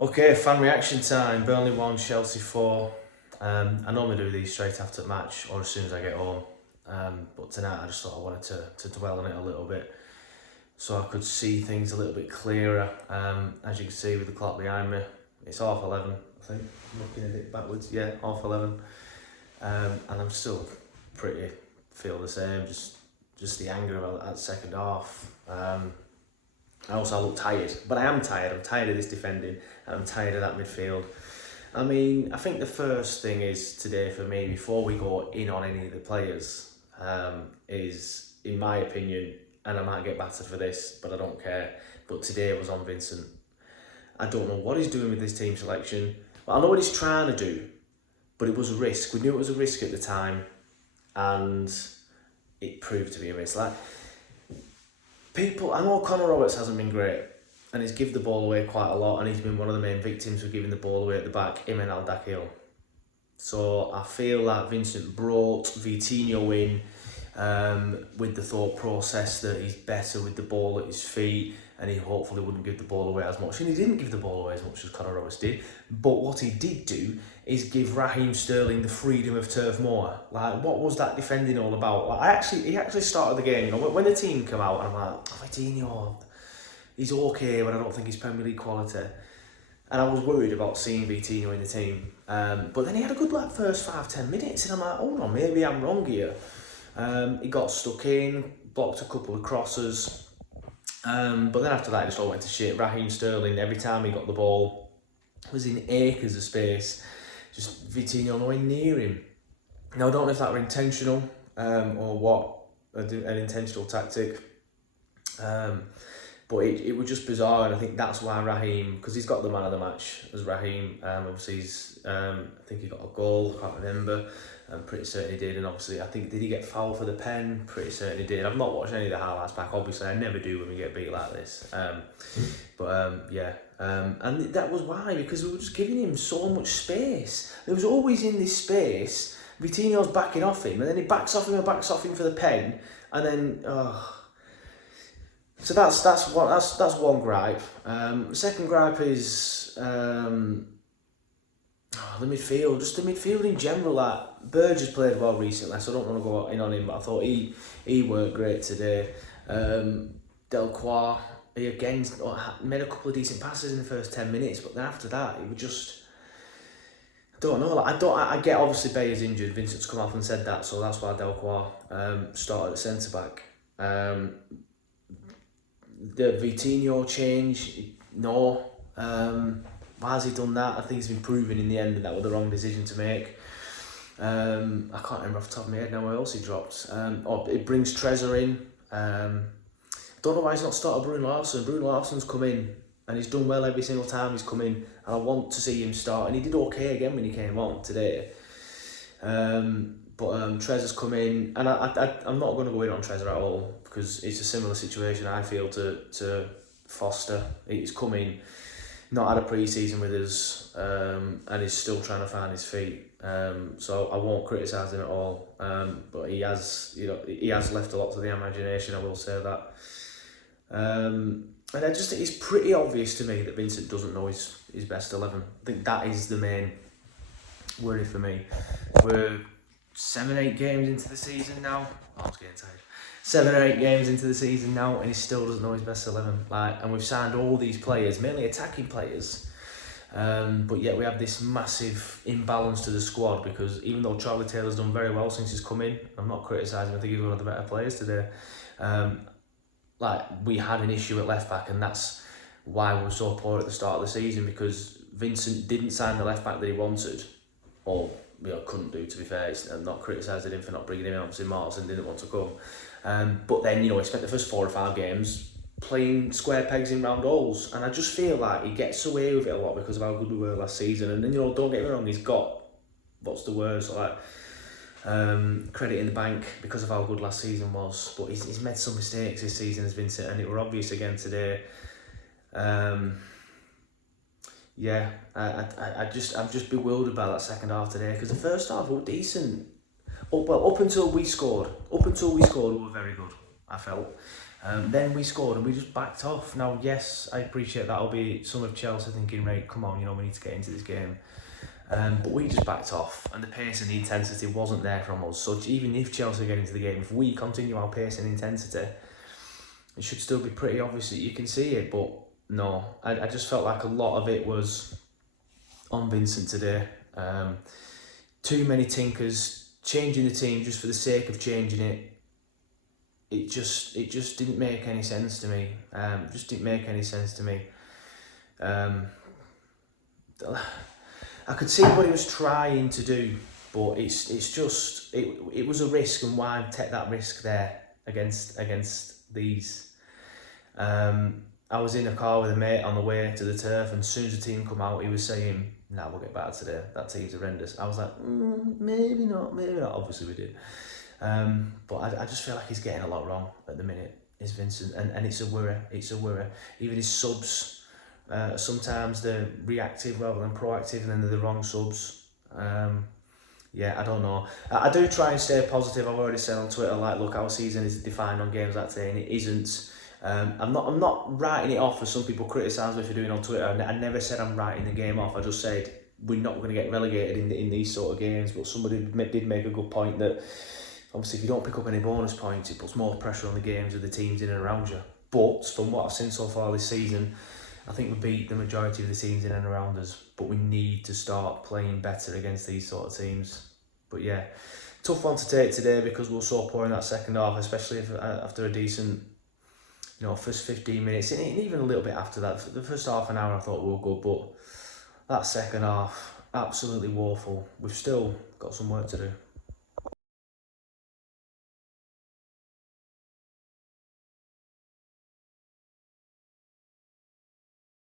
Okay, fan reaction time. Burnley 1, Chelsea 4. I normally do these straight after the match or as soon as I get home. But tonight I just thought I wanted to dwell on it a little bit so I could see things a little bit clearer. As you can see with the clock behind me, it's 11:30, I think. I'm looking at it backwards. Yeah, 11:30. And I'm still pretty feel the same. Just the anger about that second half. I look tired, but I am tired. I'm tired of this defending. I'm tired of that midfield. I mean, I think the first thing is today for me, before we go in on any of the players, is, in my opinion, and I might get battered for this, but I don't care, but today was on Vincent. I don't know what he's doing with this team selection. But I know what he's trying to do, but it was a risk. We knew it was a risk at the time, and it proved to be a risk. Like, I know Connor Roberts hasn't been great, and he's given the ball away quite a lot, and he's been one of the main victims for giving the ball away at the back, him and Al-Dakhil. So I feel like Vincent brought Vitinho in with the thought process that he's better with the ball at his feet, and he hopefully wouldn't give the ball away as much. And he didn't give the ball away as much as Connor Roberts did, but what he did do is give Raheem Sterling the freedom of Turf Moor. Like, what was that defending all about? Like, he actually started the game, you know, when the team came out, and I'm like, oh, Vitinho, he's okay, but I don't think he's Premier League quality. And I was worried about seeing Vitinho in the team. But then he had a good first 5-10 minutes, and I'm like, hold on, maybe I'm wrong here. He got stuck in, blocked a couple of crosses. But then after that, it just all went to shit. Raheem Sterling, every time he got the ball, was in acres of space. Just Vitinho nowhere near him. Now, I don't know if that were intentional or what, an intentional tactic. But it was just bizarre, and I think that's why Raheem, because he's got the man of the match as Raheem. Obviously, I think he got a goal, I can't remember. I'm pretty certain he did, and obviously, I think, did he get fouled for the pen? Pretty certain he did. I've not watched any of the highlights back, obviously, I never do when we get beat like this. And that was why, because we were just giving him so much space. There was always in this space, Vitinho's backing off him, and then he backs off him for the pen, and then, So that's one gripe. Second gripe is the midfield. Just the midfield in general. Like, Burge has played well recently, so I don't want to go in on him. But I thought he worked great today. Delcroix, he again made a couple of decent passes in the first 10 minutes, but then after that, he was just, I don't know. Like, I get, obviously Bayer's injured. Vincent's come off and said that, so that's why Delcroix started at centre back. The Vitinho change, no. Why has he done that? I think he's been proven in the end that was the wrong decision to make. I can't remember off the top of my head now where else he dropped. It brings Trezor in. Don't know why he's not started Bruno Larson. Bruno Larson's come in and he's done well every single time he's come in. And I want to see him start. And he did okay again when he came on today. But Trezor's come in, and I'm not going to go in on Trezor at all, because it's a similar situation, I feel, to Foster. He's come in, not had a pre-season with us, and he's still trying to find his feet. So I won't criticise him at all. But he has left a lot to the imagination, I will say that. And it's pretty obvious to me that Vincent doesn't know his best 11. I think that is the main worry for me. We're 7-8 games into the season now. Oh, I was getting tired. 7 or 8 games into the season now, and he still doesn't know his best 11. And we've signed all these players, mainly attacking players. But yet we have this massive imbalance to the squad, because even though Charlie Taylor's done very well since he's come in, I'm not criticising him, I think he's one of the better players today. We had an issue at left back, and that's why we were so poor at the start of the season, because Vincent didn't sign the left back that he wanted, or couldn't do, to be fair. I'm not criticising him for not bringing him in. Obviously, Martin didn't want to come. But then, he spent the first 4 or 5 games playing square pegs in round holes. And I just feel like he gets away with it a lot because of how good we were last season. And then, don't get me wrong, he's got, what's the word, credit in the bank because of how good last season was. But he's made some mistakes this season, has Vincent, and it were obvious again today. I'm just bewildered by that second half today, because the first half was decent. Up until we scored. We were very good, I felt. Then we scored and we just backed off. Now, yes, I appreciate that'll be some of Chelsea thinking, right, come on, we need to get into this game. But we just backed off, and the pace and the intensity wasn't there from us. So even if Chelsea get into the game, if we continue our pace and intensity, it should still be pretty obvious that you can see it. But no, I just felt like a lot of it was on Vincent today. Too many tinkers, changing the team just for the sake of changing it. It just didn't make any sense to me. I could see what he was trying to do, but it was a risk, and why take that risk there against these? I was in a car with a mate on the way to the turf, and as soon as the team come out, he was saying, "Nah, we'll get better today. That team's horrendous." I was like, maybe not. Obviously we did. But I just feel like he's getting a lot wrong at the minute, is Vincent, and it's a worry. Even his subs, sometimes they're reactive rather than proactive, and then they're the wrong subs. I don't know. I do try and stay positive. I've already said on Twitter, like, look, our season is defined on games that day, and it isn't. I'm not writing it off, as some people criticise me for doing on Twitter. I never said I'm writing the game off. I just said we're not going to get relegated in these sort of games. But somebody did make a good point that obviously if you don't pick up any bonus points, it puts more pressure on the games of the teams in and around you. But from what I've seen so far this season, I think we beat the majority of the teams in and around us. But we need to start playing better against these sort of teams. But yeah, tough one to take today because we were so poor in that second half, especially after a decent, first 15 minutes, and even a little bit after that. The first half an hour I thought we were good, but that second half, absolutely woeful. We've still got some work to do.